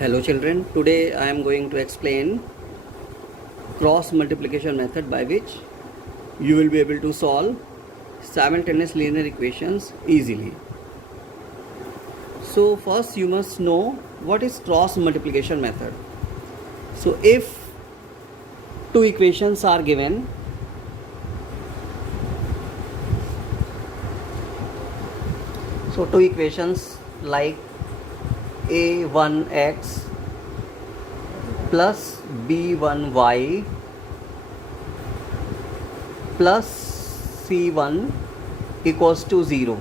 Hello children, today I am going to explain cross multiplication method by which you will be able to solve simultaneous linear equations easily. So first you must know what is cross multiplication method. So if two equations are given, so two equations like a1x plus b1y plus c1 equals to 0,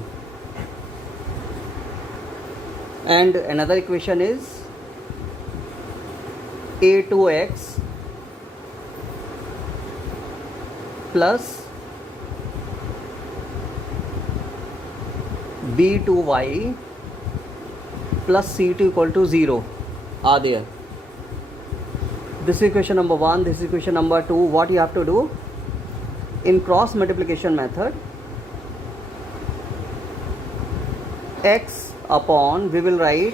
and another equation is a2x plus b2y plus c2 equal to 0 are there. This is equation number 1, this is equation number 2. What you have to do in cross multiplication method, x upon, we will write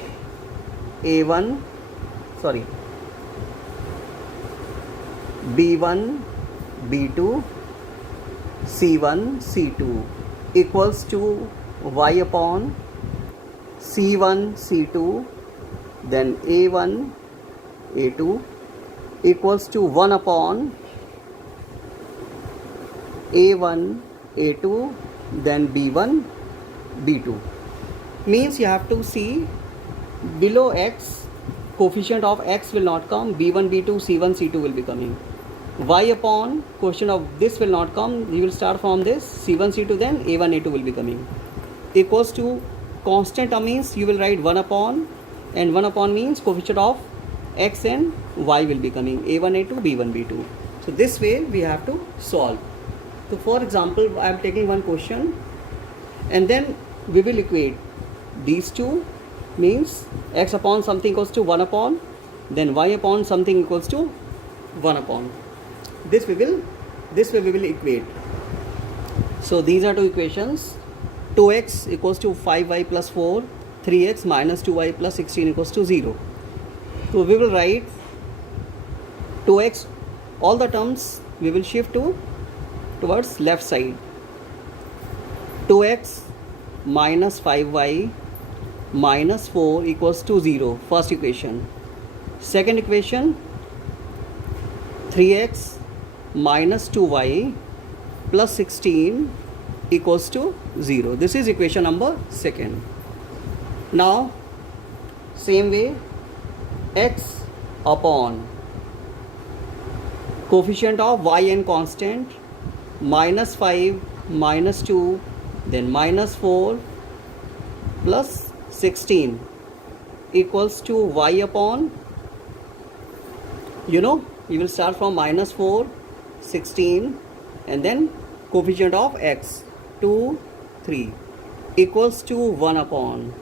b1 b2 c1 c2 equals to y upon c1 c2, then a1 a2 equals to 1 upon a1 a2, then b1 b2. Means you have to see below x, coefficient of x will not come, b1 b2 c1 c2 will be coming. Y upon coefficient of this will not come, you will start from this c1 c2, then a1 a2 will be coming, equals to constant term means you will write 1 upon, and 1 upon means coefficient of x and y will be coming, a1 a2 b1 b2. So this way we have to solve. So for example, I am taking one question and then we will equate these two, means x upon something equals to 1 upon, then y upon something equals to 1 upon. This way we will equate. So these are two equations. 2x equals to 5y plus 4, 3x minus 2y plus 16 equals to 0. So we will write 2x, all the terms we will shift towards left side. 2x minus 5y minus 4 equals to 0, first equation. Second equation, 3x minus 2y plus 16 equals to 0. This is equation number 2. Now same way, x upon coefficient of y and constant, minus 5 minus 2, then minus 4 plus 16 equals to y upon, you will start from minus 4, 16, and then coefficient of x 2, 3 equals to 1 upon.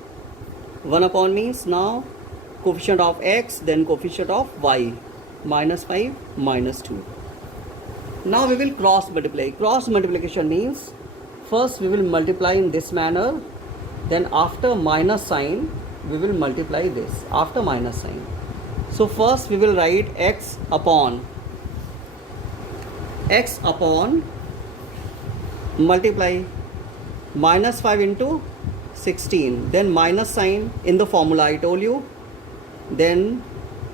1 upon means now coefficient of x, then coefficient of y, minus 5 minus 2. Now we will cross multiply. Cross multiplication means first we will multiply in this manner, then after minus sign we will multiply this after minus sign. So first we will write x upon multiply minus 5 into 16, then minus sign in the formula I told you, then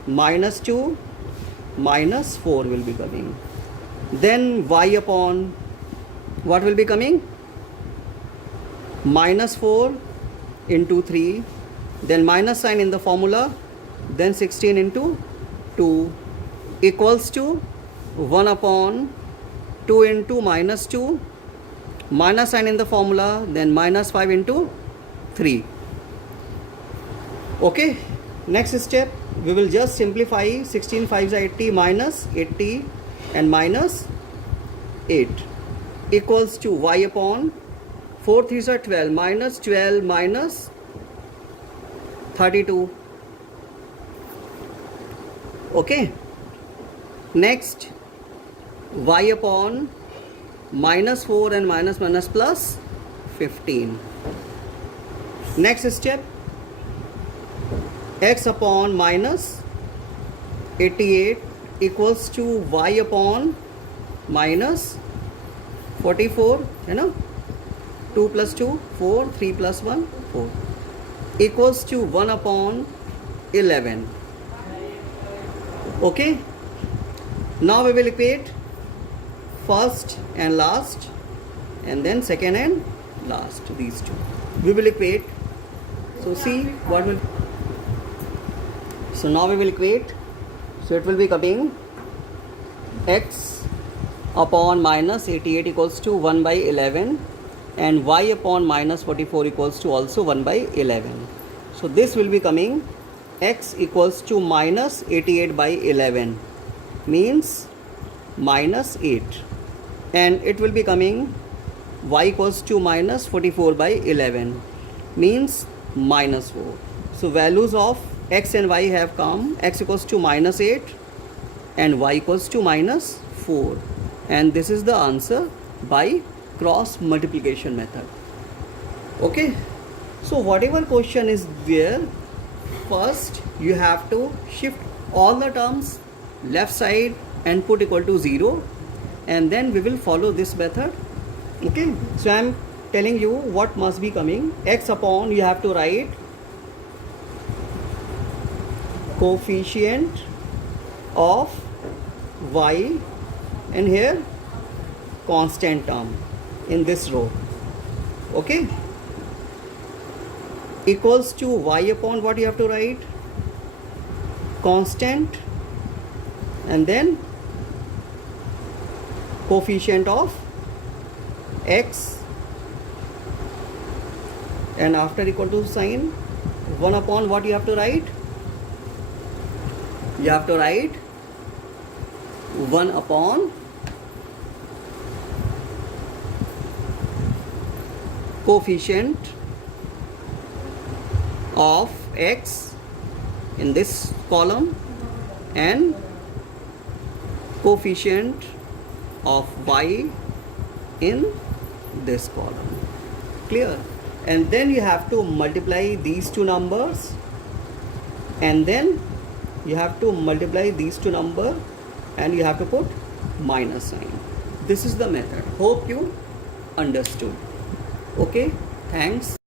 minus 2 minus 4 will be coming, then y upon what will be coming, minus 4 into 3, then minus sign in the formula, then 16 into 2 equals to 1 upon 2 into minus 2, minus sign in the formula, then minus 5 into 3. Okay, next step we will just simplify. 16 5s are 80, minus 80 and minus 8 equals to y upon 4 3s are 12, minus 12 minus 32. Okay, next y upon minus 4 and minus plus 15. Next step, x upon minus 88 equals to y upon minus 44, है ना, 2 plus 2 4, 3 plus 1 4, equals to 1 upon 11. Okay, now we will equate first and last, and then second and last, these two we will equate. So see what will, so now we will equate. So it will be coming x upon minus 88 equals to 1 by 11, and y upon minus 44 equals to also 1 by 11. So this will be coming x equals to minus 88 by 11, means minus 8, and it will be coming y equals to minus 44 by 11, means minus 4. So values of x and y have come. X equals to minus 8 and y equals to minus 4, and this is the answer by cross multiplication method. Okay, so whatever question is there, first you have to shift all the terms left side and put equal to 0, and then we will follow this method. Okay, so I am telling you what must be coming. X upon, you have to write coefficient of y, and here constant term in this row. Okay, equals to y upon, what you have to write, constant, and then coefficient of x, and after equal to sign 1 upon, what you have to write, you have to write 1 upon coefficient of x in this column and coefficient of y in this column. Clear? And then you have to multiply these two numbers, and then you have to multiply these two numbers, and you have to put minus sign. This is the method. Hope you understood. Okay, thanks.